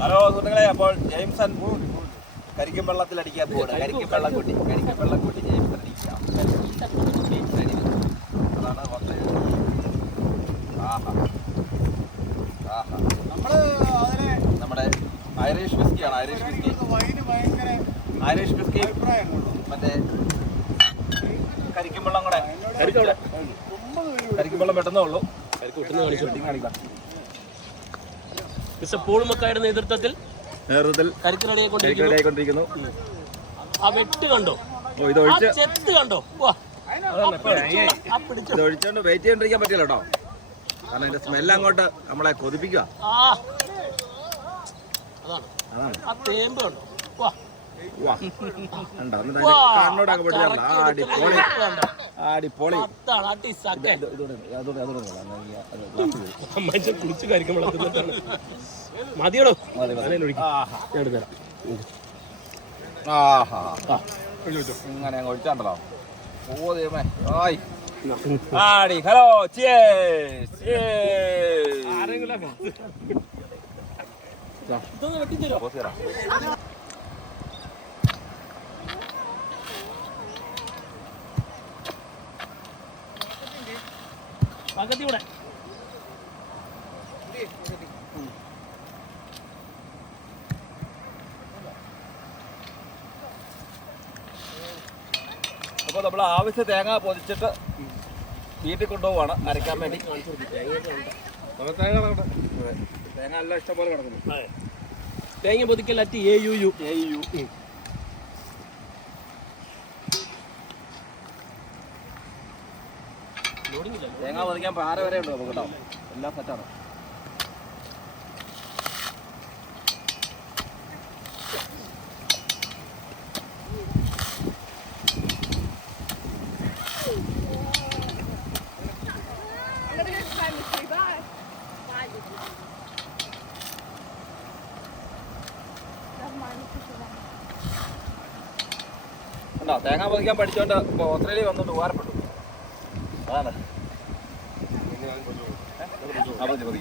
Hello സുഹൃത്തുക്കളെ, അപ്പോൾ Jameson കരിക്കും വെള്ളത്തിൽ അടിക്കാൻ പോവാണ്. കരിക്കും വെള്ളം കൂട്ടി ജെയിംസൺ അടിക്കാം. അതാണ് നമ്മുടെ ഐറിഷ് വിസ്കിയാണ്. ഐറിഷ് വിസ്കി മറ്റേ കരിക്കും വെള്ളം കൂടെ. കരിക്കും വെള്ളം പെട്ടെന്നേ ഉള്ളൂ. പോളുമക്കായുടെ നേതൃത്വത്തിൽ കരിക്കറടിയായിക്കൊണ്ടിരിക്കുന്നു. ആ വെട്ട് കണ്ടോ, ചെത്ത് കണ്ടോ, ഇത് ഒഴിച്ചോണ്ട് വെയിറ്റ് ചെയ്തോണ്ടിരിക്കാൻ പറ്റില്ല കേട്ടോ. കാരണം അതിന്റെ സ്മെല്ല് അങ്ങോട്ട് നമ്മളെ കൊതിപ്പിക്കുക. അതാണ് ആ തേമ്പ് കണ്ടോ. കുളിച്ച് കരിക്കും വെള്ളത്തിലാണ്. മതിയോടോ, ഇങ്ങനെ അങ്ങ് ഒഴിച്ചാണ്ടല്ലോ. ഓ ദൈവമേ. ആടി ഹലോ ഇതൊന്ന് വെട്ടിത്തരോ? പകത്തിയൂടെ അപ്പോൾ നമ്മൾ ആവശ്യം തേങ്ങ പൊതിച്ചിട്ട് വീട്ടിൽ കൊണ്ടുപോവാണ് അരയ്ക്കാൻ വേണ്ടി. തേങ്ങ എല്ലാം ഇഷ്ടംപോലെ കിടക്കുന്നു. തേങ്ങ പൊതിക്കൽ അറ്റ് AUU. തേങ്ങ പൊതിക്കാൻ പാര വരെ ഉണ്ട് നമുക്ക് കേട്ടോ. എല്ലാം സെറ്റാണ്. ഉണ്ടോ, തേങ്ങ പൊതിക്കാൻ പഠിച്ചോണ്ട് ഓസ്ട്രേലിയ വന്നോണ്ട് ഉപകാരപ്പെട്ടു. അതാണ് മതി.